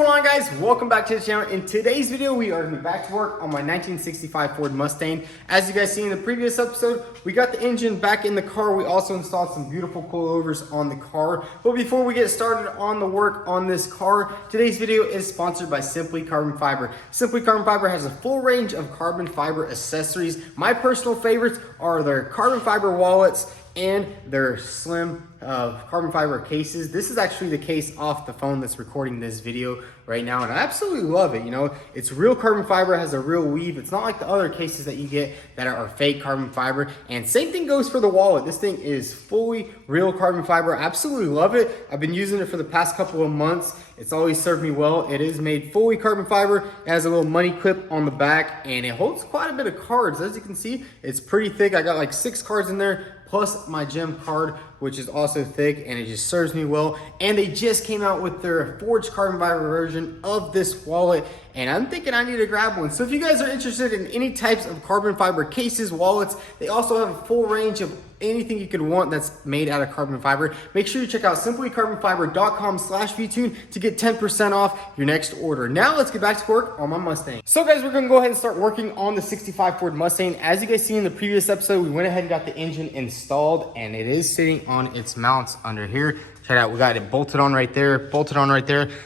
going on, guys? Welcome back to the channel. In today's video, we are going to be back to work on my 1965 Ford Mustang. As you guys see in the previous episode, we got the engine back in the car. We also installed some beautiful coilovers on the car. But before we get started on the work on this car, today's video is sponsored by Simply Carbon Fiber. Simply Carbon Fiber has a full range of carbon fiber accessories. My personal favorites are their carbon fiber wallets and their slim carbon fiber cases. This is actually the case off the phone that's recording this video right now, and I absolutely love it. You know, it's real carbon fiber, has a real weave. It's not like the other cases that you get that are fake carbon fiber. And same thing goes for the wallet. This thing is fully real carbon fiber. I absolutely love it. I've been using it for the past couple of months. It's always served me well. It is made fully carbon fiber. It has a little money clip on the back, and it holds quite a bit of cards. As you can see, it's pretty thick. I got like 6 cards in there, plus my gem card, which is also thick, and it just serves me well. And they just came out with their forged carbon fiber version of this wallet, and I'm thinking I need to grab one. So if you guys are interested in any types of carbon fiber cases, wallets, they also have a full range of anything you could want that's made out of carbon fiber. Make sure you check out simplycarbonfiber.com/vtune to get 10% off your next order. Now let's get back to work on my Mustang. So guys, we're gonna go ahead and start working on the 65 Ford Mustang. As you guys see in the previous episode, we went ahead and got the engine installed, and it is sitting on its mounts under here. Check it out, we got it bolted on right there,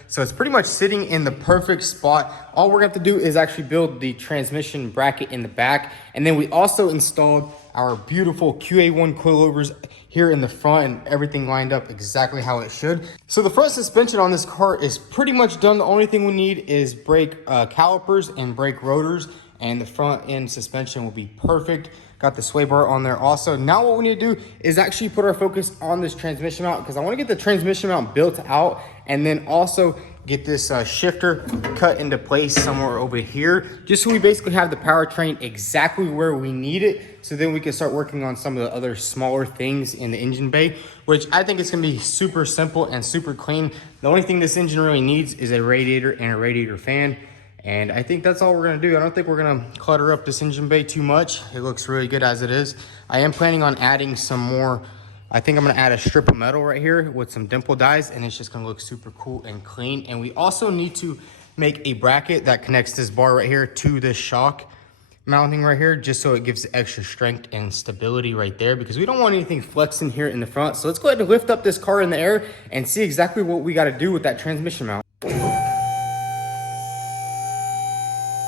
So it's pretty much sitting in the perfect spot. All we're gonna have to do is actually build the transmission bracket in the back. And then we also installed our beautiful QA1 coilovers here in the front, and everything lined up exactly how it should. So the front suspension on this car is pretty much done. The only thing we need is brake calipers and brake rotors, and the front end suspension will be perfect. Got the sway bar on there also. Now what we need to do is actually put our focus on this transmission mount, because I want to get the transmission mount built out, and then also get this shifter cut into place somewhere over here, just so we basically have the powertrain exactly where we need it. So then we can start working on some of the other smaller things in the engine bay, which I think is gonna be super simple and super clean. The only thing this engine really needs is a radiator and a radiator fan. And I think that's all we're gonna do. I don't think we're gonna clutter up this engine bay too much. It looks really good as it is. I am planning on adding some more. I think I'm gonna add a strip of metal right here with some dimple dies, and it's just gonna look super cool and clean. And we also need to make a bracket that connects this bar right here to this shock mounting right here, just so it gives extra strength and stability right there, because we don't want anything flexing here in the front. So let's go ahead and lift up this car in the air and see exactly what we gotta do with that transmission mount.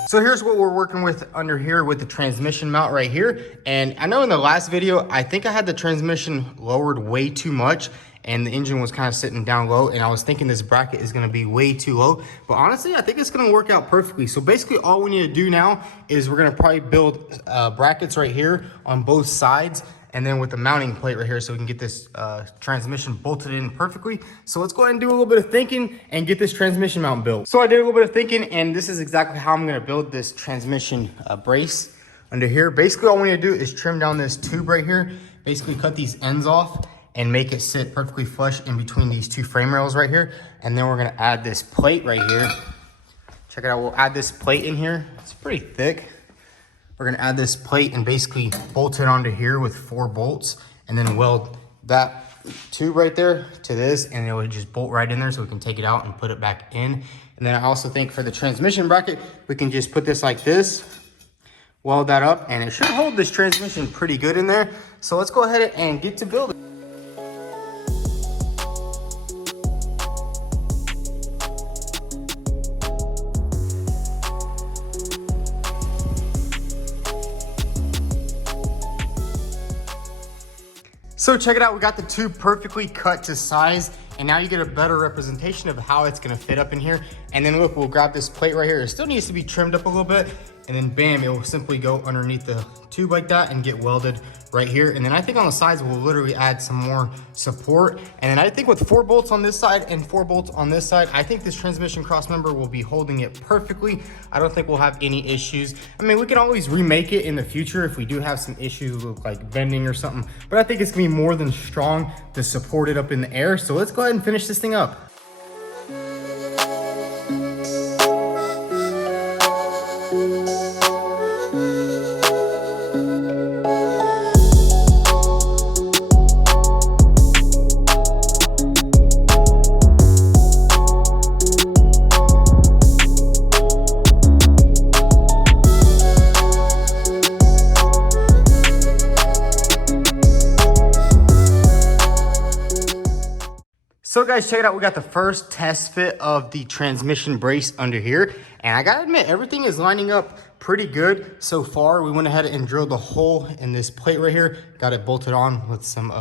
So here's what we're working with under here with the transmission mount right here. And I know in the last video, I think I had the transmission lowered way too much, and the engine was kind of sitting down low, and I was thinking this bracket is gonna be way too low. But honestly, I think it's gonna work out perfectly. So basically all we need to do now is we're gonna probably build brackets right here on both sides, and then with the mounting plate right here, so we can get this transmission bolted in perfectly. So let's go ahead and do a little bit of thinking and get this transmission mount built. So I did a little bit of thinking, and this is exactly how I'm gonna build this transmission brace under here. Basically, all we need to do is trim down this tube right here, basically cut these ends off and make it sit perfectly flush in between these two frame rails right here. And then we're gonna add this plate right here. Check it out, we'll add this plate in here. It's pretty thick. We're gonna add this plate and basically bolt it onto here with 4 bolts, and then weld that tube right there to this, and it would just bolt right in there so we can take it out and put it back in. And then I also think for the transmission bracket, we can just put this like this, weld that up, and it should hold this transmission pretty good in there. So let's go ahead and get to building. So check it out, we got the tube perfectly cut to size, and now you get a better representation of how it's gonna fit up in here. And then look, we'll grab this plate right here. It still needs to be trimmed up a little bit, and then bam, it will simply go underneath the tube like that and get welded right here. And then I think on the sides, we'll literally add some more support. And then I think with 4 bolts on this side and 4 bolts on this side, I think this transmission crossmember will be holding it perfectly. I don't think we'll have any issues. I mean, we can always remake it in the future if we do have some issues with like bending or something, but I think it's gonna be more than strong to support it up in the air. So let's go ahead and finish this thing up. So guys, check it out. We got the first test fit of the transmission brace under here. And I gotta admit, everything is lining up pretty good so far. We went ahead and drilled a hole in this plate right here. Got it bolted on with some,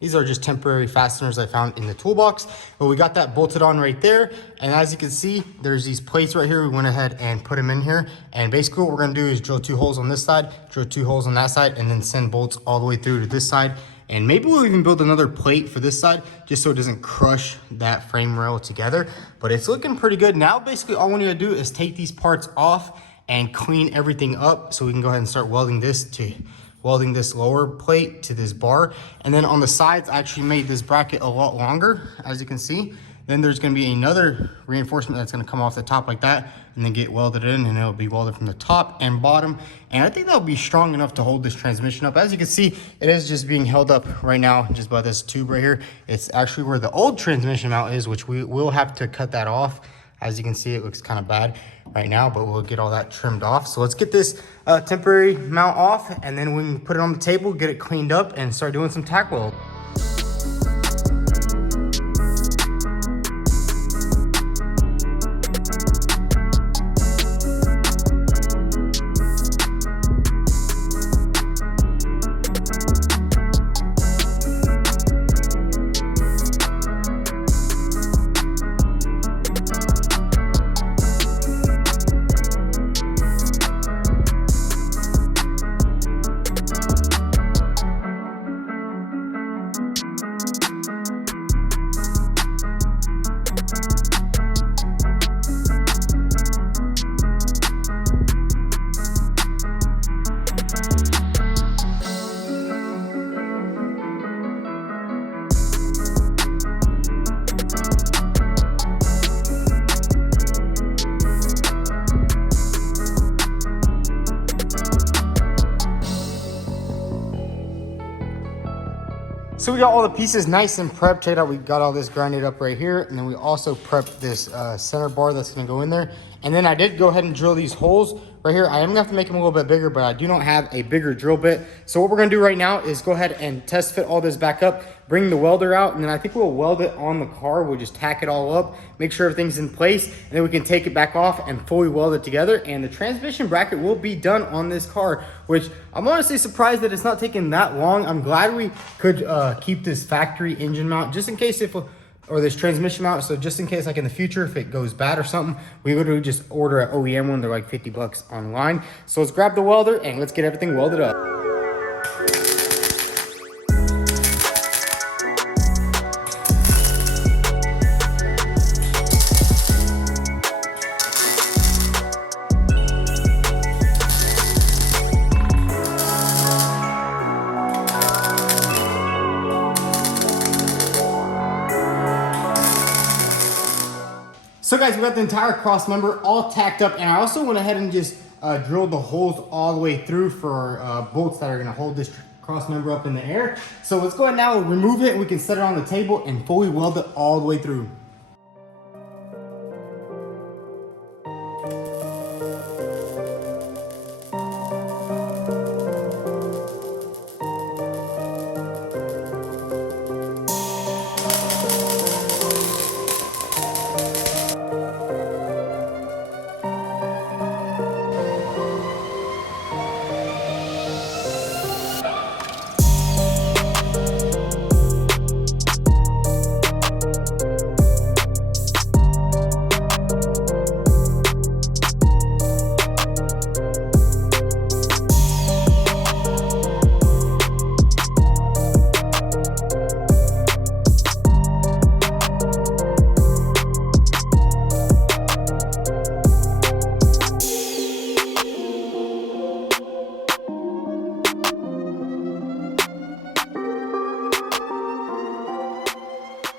these are just temporary fasteners I found in the toolbox. But we got that bolted on right there. And as you can see, there's these plates right here. We went ahead and put them in here. And basically what we're gonna do is drill 2 holes on this side, drill 2 holes on that side, and then send bolts all the way through to this side. And maybe we'll even build another plate for this side just so it doesn't crush that frame rail together. But it's looking pretty good. Now, basically all we need to do is take these parts off and clean everything up so we can go ahead and start welding this lower plate to this bar. And then on the sides, I actually made this bracket a lot longer, as you can see. Then there's gonna be another reinforcement that's gonna come off the top like that and then get welded in, and it'll be welded from the top and bottom. And I think that'll be strong enough to hold this transmission up. As you can see, it is just being held up right now just by this tube right here. It's actually where the old transmission mount is, which we will have to cut that off. As you can see, it looks kind of bad right now, but we'll get all that trimmed off. So let's get this temporary mount off, and then we can put it on the table, get it cleaned up, and start doing some tack weld. So we got all the pieces nice and prepped. Check it out, we got all this grinded up right here. And then we also prepped this center bar that's gonna go in there. And then I did go ahead and drill these holes right here. I am gonna have to make them a little bit bigger, but I do not have a bigger drill bit. So what we're gonna do right now is go ahead and test fit all this back up, bring the welder out, and then I think we'll weld it on the car. We'll just tack it all up, make sure everything's in place, and then we can take it back off and fully weld it together. And the transmission bracket will be done on this car, which I'm honestly surprised that it's not taking that long. I'm glad we could keep this factory engine mount just in case or this transmission mount, so just in case, like in the future, if it goes bad or something, we literally just order an OEM one. They're like 50 bucks online. So let's grab the welder and let's get everything welded up. So guys, we got the entire cross member all tacked up, and I also went ahead and just drilled the holes all the way through for bolts that are gonna hold this cross member up in the air. So let's go ahead now and remove it, and we can set it on the table and fully weld it all the way through.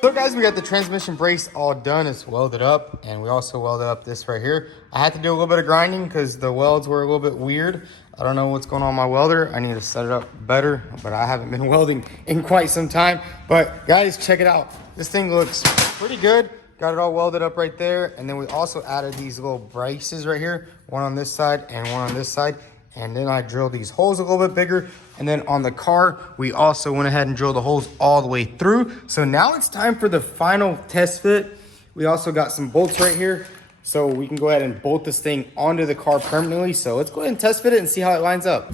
So guys, we got the transmission brace all done. It's welded up, and we also welded up this right here. I had to do a little bit of grinding because the welds were a little bit weird. I don't know what's going on with my welder. I need to set it up better, but I haven't been welding in quite some time. But guys, check it out. This thing looks pretty good. Got it all welded up right there. And then we also added these little braces right here, one on this side and one on this side. And then I drilled these holes a little bit bigger. And then on the car, we also went ahead and drilled the holes all the way through. So now it's time for the final test fit. We also got some bolts right here, so we can go ahead and bolt this thing onto the car permanently. So let's go ahead and test fit it and see how it lines up.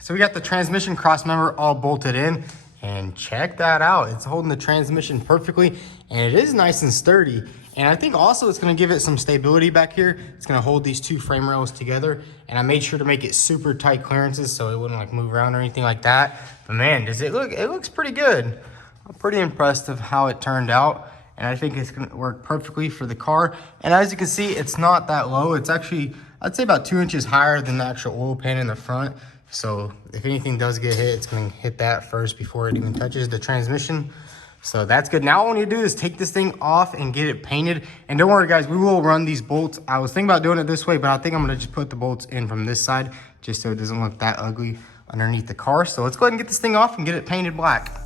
So we got the transmission cross member all bolted in, and check that out. It's holding the transmission perfectly, and it is nice and sturdy. And I think also it's gonna give it some stability back here. It's gonna hold these two frame rails together, and I made sure to make it super tight clearances so it wouldn't like move around or anything like that. But man, does it look, it looks pretty good. I'm pretty impressed of how it turned out, and I think it's gonna work perfectly for the car. And as you can see, it's not that low. It's actually, I'd say about 2 inches higher than the actual oil pan in the front. So if anything does get hit, it's gonna hit that first before it even touches the transmission. So that's good. Now all we need to do is take this thing off and get it painted. And don't worry guys, we will run these bolts. I was thinking about doing it this way, but I think I'm gonna just put the bolts in from this side just so it doesn't look that ugly underneath the car. So let's go ahead and get this thing off and get it painted black.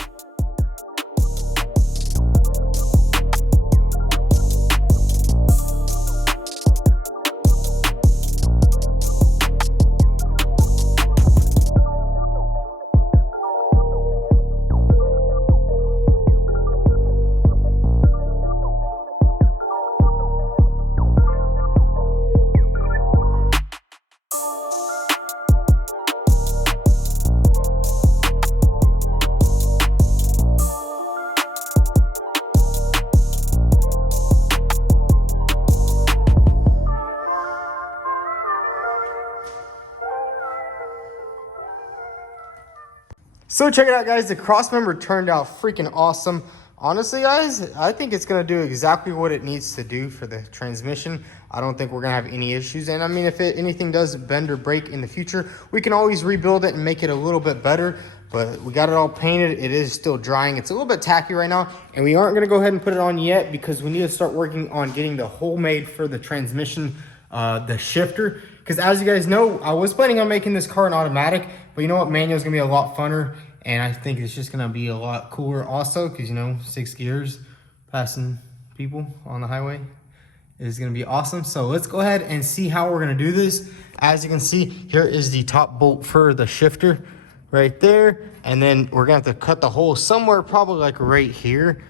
So check it out guys, the Crossmember turned out freaking awesome. Honestly guys, I think it's gonna do exactly what it needs to do for the transmission. I don't think we're gonna have any issues. And I mean, if anything does bend or break in the future, we can always rebuild it and make it a little bit better. But we got it all painted. It is still drying. It's a little bit tacky right now. And we aren't gonna go ahead and put it on yet because we need to start working on getting the hole made for the transmission, the shifter. Because as you guys know, I was planning on making this car an automatic, but you know what, manual is gonna be a lot funner. And I think it's just gonna be a lot cooler also, because you know, 6 gears passing people on the highway is gonna be awesome. So let's go ahead and see how we're gonna do this. As you can see, here is the top bolt for the shifter right there. And then we're gonna have to cut the hole somewhere, probably like right here.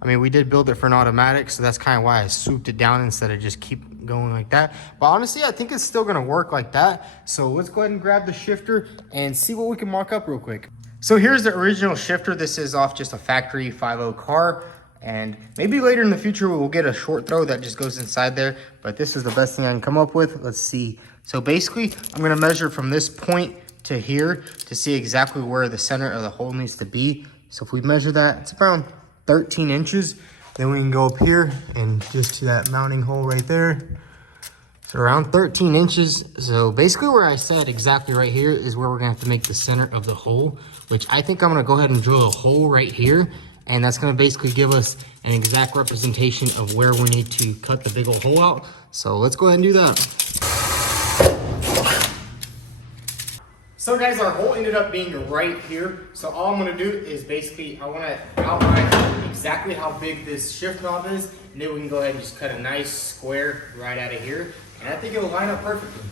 I mean, we did build it for an automatic, so that's kind of why I swooped it down instead of just keep going like that. But honestly, I think it's still gonna work like that. So let's go ahead and grab the shifter and see what we can mark up real quick. So here's the original shifter. This is off just a factory 5.0 car. And maybe later in the future, we'll get a short throw that just goes inside there. But this is the best thing I can come up with. Let's see. So basically, I'm gonna measure from this point to here to see exactly where the center of the hole needs to be. So if we measure that, it's around 13 inches. Then we can go up here and just to that mounting hole right there. So around 13 inches. So basically where I said exactly right here is where we're gonna have to make the center of the hole, which I think I'm gonna go ahead and drill a hole right here. And that's gonna basically give us an exact representation of where we need to cut the big old hole out. So let's go ahead and do that. So guys, our hole ended up being right here. So all I'm gonna do is basically, I wanna outline exactly how big this shift knob is, and then we can go ahead and just cut a nice square right out of here. And I think it'll line up perfectly.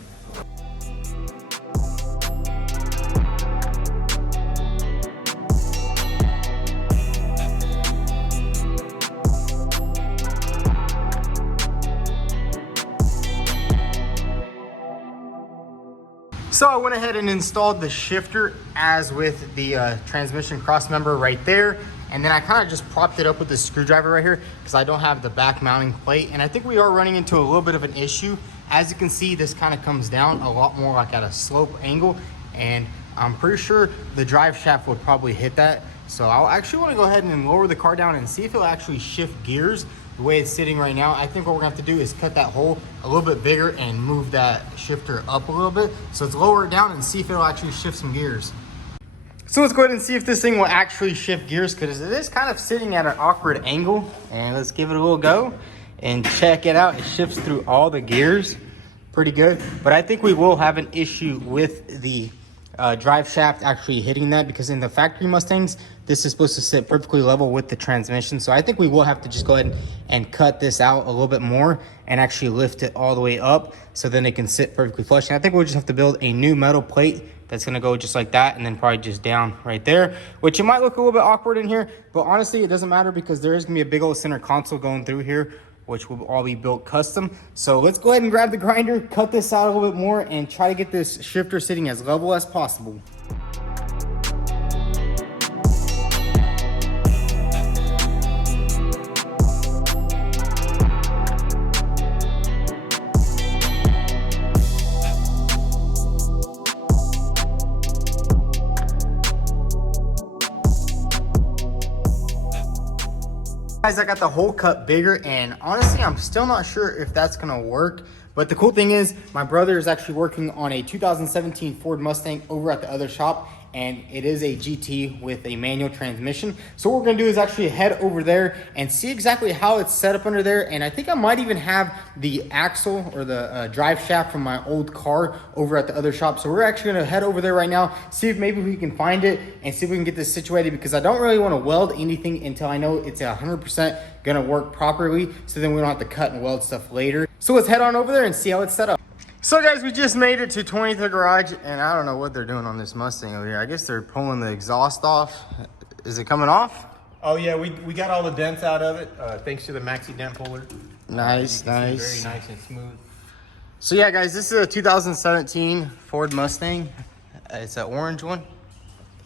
So I went ahead and installed the shifter as with the transmission cross member right there. And then I kind of just propped it up with the screwdriver right here because I don't have the back mounting plate. And I think we are running into a little bit of an issue. As you can see, this kind of comes down a lot more like at a slope angle. And I'm pretty sure the drive shaft would probably hit that. So I'll actually want to go ahead and lower the car down and see if it'll actually shift gears. the way it's sitting right now, I think what we're gonna have to do is cut that hole a little bit bigger and move that shifter up a little bit. So let's lower it down and see if it'll actually shift some gears. So let's go ahead and see if this thing will actually shift gears, because it is kind of sitting at an awkward angle. And let's give it a little go and check it out. It shifts through all the gears pretty good, but I think we will have an issue with the drive shaft actually hitting that, because in the factory Mustangs, this is supposed to sit perfectly level with the transmission. So I think we will have to just go ahead and cut this out a little bit more and actually lift it all the way up so then it can sit perfectly flush. And I think we'll just have to build a new metal plate that's gonna go just like that, and then probably just down right there, which it might look a little bit awkward in here, but honestly it doesn't matter, because there is gonna be a big old center console going through here, which will all be built custom. So let's go ahead and grab the grinder, cut this out a little bit more, and try to get this shifter sitting as level as possible. Guys, I got the hole cut bigger, and honestly I'm still not sure if that's gonna work, but the cool thing is my brother is actually working on a 2017 Ford Mustang over at the other shop, and it is a GT with a manual transmission. So what we're gonna do is actually head over there and see exactly how it's set up under there, and I think I might even have the axle or the drive shaft from my old car over at the other shop. So we're actually gonna head over there right now, see if maybe we can find it and see if we can get this situated, because I don't really wanna weld anything until I know it's 100% gonna work properly, so then we don't have to cut and weld stuff later. So let's head on over there and see how it's set up. So guys, we just made it to 20th Garage, and I don't know what they're doing on this Mustang over here. I guess they're pulling the exhaust off. Is it coming off? Oh yeah, we got all the dents out of it, thanks to the maxi dent puller. Nice, nice. Very nice and smooth. So yeah guys, this is a 2017 Ford Mustang. It's an orange one.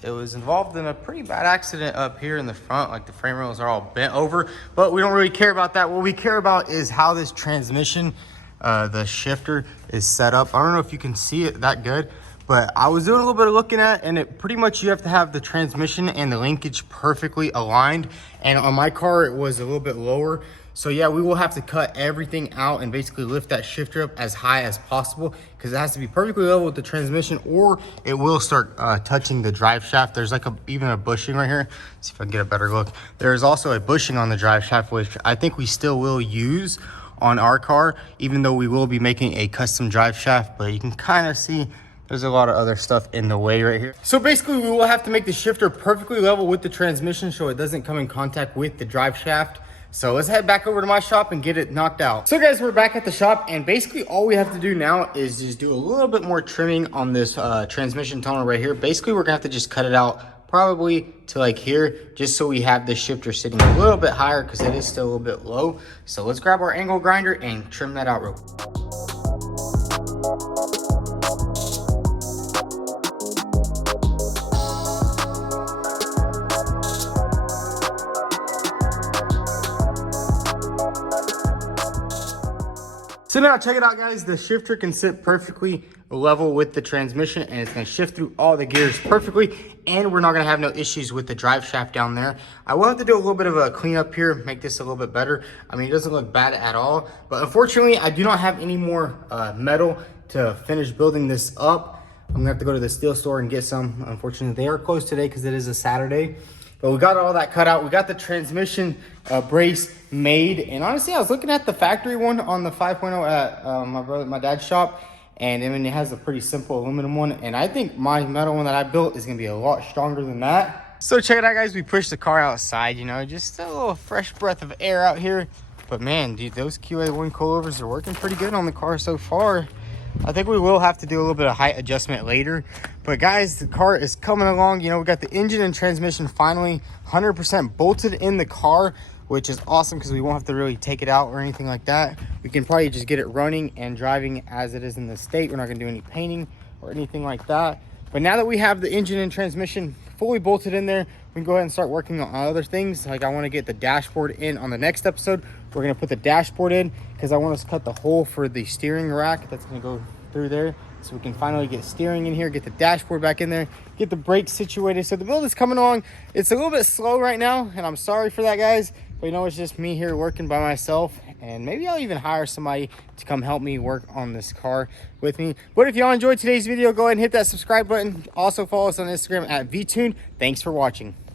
It was involved in a pretty bad accident up here in the front, like the frame rails are all bent over, but we don't really care about that. What we care about is how this transmission, the shifter is set up. I don't know if you can see it that good, but I was doing a little bit of looking at, and it pretty much, you have to have the transmission and the linkage perfectly aligned, and on my car it was a little bit lower. So yeah, we will have to cut everything out and basically lift that shifter up as high as possible, because it has to be perfectly level with the transmission, or it will start touching the drive shaft. There's like even a bushing right here. Let's see if I can get a better look. There's also a bushing on the drive shaft, which I think we still will use on our car, even though we will be making a custom drive shaft. But you can kind of see there's a lot of other stuff in the way right here. So basically we will have to make the shifter perfectly level with the transmission so it doesn't come in contact with the drive shaft. So let's head back over to my shop and get it knocked out. So guys, we're back at the shop, and basically all we have to do now is just do a little bit more trimming on this transmission tunnel right here. Basically we're gonna have to just cut it out probably to like here, just so we have the shifter sitting a little bit higher, because it is still a little bit low. So let's grab our angle grinder and trim that out real quick. So now check it out guys, the shifter can sit perfectly level with the transmission, and it's gonna shift through all the gears perfectly, and we're not gonna have no issues with the drive shaft down there. I will have to do a little bit of a cleanup here, make this a little bit better. I mean, it doesn't look bad at all, but unfortunately I do not have any more metal to finish building this up. I'm gonna have to go to the steel store and get some. Unfortunately they are closed today because it is a Saturday. But we got all that cut out. We got the transmission brace made. And honestly, I was looking at the factory one on the 5.0 at my dad's shop. And I mean, it has a pretty simple aluminum one. And I think my metal one that I built is gonna be a lot stronger than that. So check it out guys, we pushed the car outside, you know, just a little fresh breath of air out here. But man, dude, those QA1 coilovers are working pretty good on the car so far. I think we will have to do a little bit of height adjustment later. But guys, the car is coming along. You know, we got the engine and transmission finally 100% bolted in the car, which is awesome because we won't have to really take it out or anything like that. We can probably just get it running and driving as it is in the state. We're not gonna do any painting or anything like that. But now that we have the engine and transmission fully bolted in there, we can go ahead and start working on other things. Like I want to get the dashboard in on the next episode. We're going to put the dashboard in because I want us to cut the hole for the steering rack that's going to go through there, so we can finally get steering in here, get the dashboard back in there, get the brakes situated. So the build is coming along. It's a little bit slow right now, and I'm sorry for that guys, But you know, it's just me here working by myself, and maybe I'll even hire somebody to come help me work on this car with me. But if y'all enjoyed today's video, go ahead and hit that subscribe button. Also follow us on Instagram at VTune. Thanks for watching.